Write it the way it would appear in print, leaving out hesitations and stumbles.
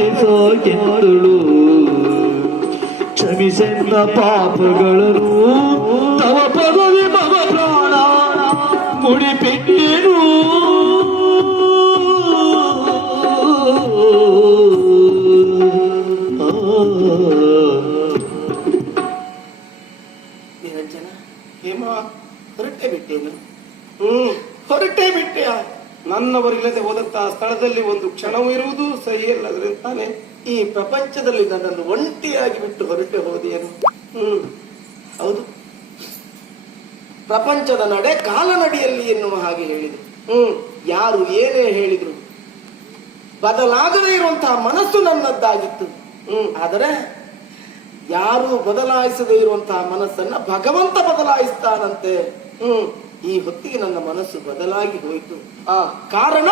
ಪ್ರಾರ್ಥಿಸೋ ಗೆದ್ದಳು ಕ್ಷಮಿಸೆನ್ನ ಪಾಪಗಳನ್ನು ತವ ಪದವಿ ಮಗ ಪ್ರಾಣ ಮುಡಿಪಿಟ್ಟೆನು ನಿರಂಜನ ಹೇಮ ಹೊರಟೆ ಬಿಟ್ಟೇನು ಹೊರಟೇ ಬಿಟ್ಟೆ. ನನ್ನವರಿಲ್ಲದೆ ಹೋದಂತಹ ಸ್ಥಳದಲ್ಲಿ ಒಂದು ಕ್ಷಣವೂ ಇರುವುದು ಸಹಿಯಲ್ಲದ್ರೆ ತಾನೆ ಈ ಪ್ರಪಂಚದಲ್ಲಿ ನನ್ನನ್ನು ಒಂಟಿಯಾಗಿ ಬಿಟ್ಟು ಹೊರಟೆ ಹೋದೆಯೇನು? ಹೌದು, ಪ್ರಪಂಚದ ನಡೆ ಕಾಲನಡಿಯಲ್ಲಿ ಎನ್ನುವ ಹಾಗೆ ಹೇಳಿದೆ. ಯಾರು ಏನೇ ಹೇಳಿದ್ರು ಬದಲಾಗದೇ ಇರುವಂತಹ ಮನಸ್ಸು ನನ್ನದ್ದಾಗಿತ್ತು. ಆದರೆ ಯಾರು ಬದಲಾಯಿಸದೇ ಇರುವಂತಹ ಮನಸ್ಸನ್ನ ಭಗವಂತ ಬದಲಾಯಿಸ್ತಾನಂತೆ. ಈ ಹೊತ್ತಿಗೆ ನನ್ನ ಮನಸ್ಸು ಬದಲಾಗಿ ಹೋಯಿತು. ಕಾರಣ